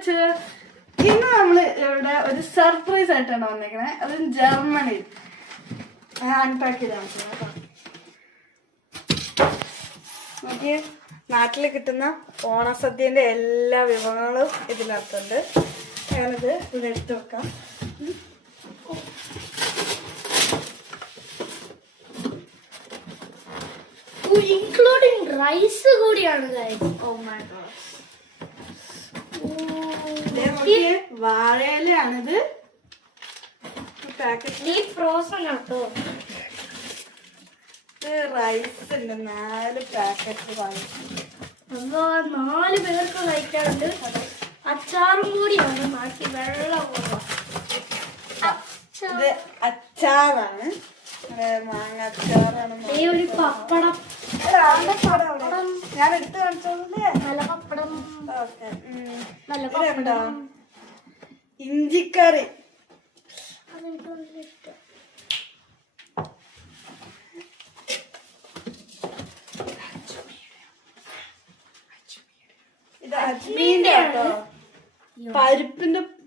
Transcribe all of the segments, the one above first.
വെച്ചത്? ഇന്ന് നമ്മള് ഇവിടെ ഒരു സർപ്രൈസ് ആയിട്ടാണ് വന്നേക്കണേ. അത് ജർമ്മനി. അൺപാക്ക് ചെയ്താൽ കേട്ടോ. നോക്കിയേ, നാട്ടിൽ കിട്ടുന്ന ഓണസദ്യന്റെ എല്ലാ വിഭവങ്ങളും ഇതിനകത്തുണ്ട്. ഞാനിത് ഇവിടെ എടുത്ത് വെക്കാം. ഇൻക്ലൂഡിങ് റൈസ് കൂടിയാണ് ഗൈസ്. Oh my god. നോക്കിയേ, വാഴയിലാണിത്. പാക്കറ്റ് ഫ്രോസൺ ആട്ടോ. റൈസ് ഉണ്ട്, 4 പാക്കറ്റ് വാങ്ങി. അപ്പൊ 4 പേർക്ക് കഴിക്കാറുണ്ട്. അച്ചാറും കൂടിയാണ്, ബാക്കി വെള്ളം. ഇത് അച്ചാറാണ്, മാങ്ങ അച്ചാറാണ്. ഒരു പപ്പടം, ഞാൻ എടുത്ത് കാണിച്ചോളൂല്ലേ? നല്ല പപ്പടം, നല്ല ഇതുണ്ടോ ഇഞ്ചിക്കറി. ഇഷ്ടം. ഇത് അജ്മീന്റെ കേട്ടോ,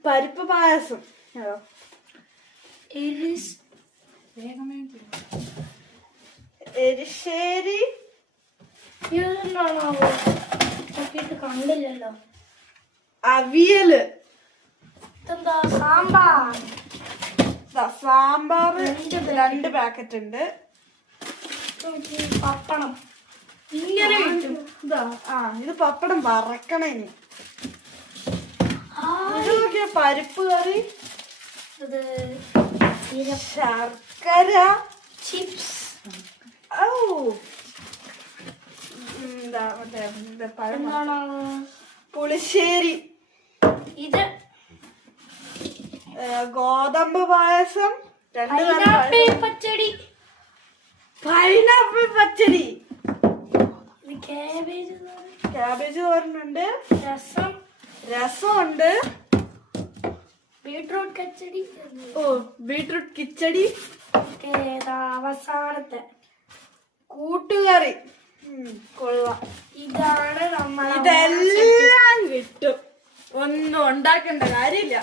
പരിപ്പ് പായസം. എരിശ്ശേരി കണ്ടില്ലല്ലോ. അവിയല്, എന്താ സാമ്പാർ. സാമ്പാർ 2 പാക്കറ്റ് ഉണ്ട്. പപ്പടം ഇങ്ങനെ കിട്ടും. ഇത് പപ്പടം വറക്കണ. ഇനി നോക്കിയ പരിപ്പ് കറി, ശർക്കര, ചിപ്സ്, പുളിശ്ശേരി, ഇത് ഗോതമ്പ് പായസം, 2 പച്ചടി, പൈനാപ്പിൾ പച്ചടി, ക്യാബേജ് തോരനുണ്ട്, രസമുണ്ട്, ബീട്രൂട്ട് കച്ചടി, ബീട്രൂട്ട് കിച്ചടി, അവസാനത്തെ കൂട്ടുകറി. കൊള്ളാം. ഇതാണ് നമ്മൾ. ഇതെല്ലാം കിട്ടും, ഒന്നും ഉണ്ടാക്കേണ്ട കാര്യമില്ല.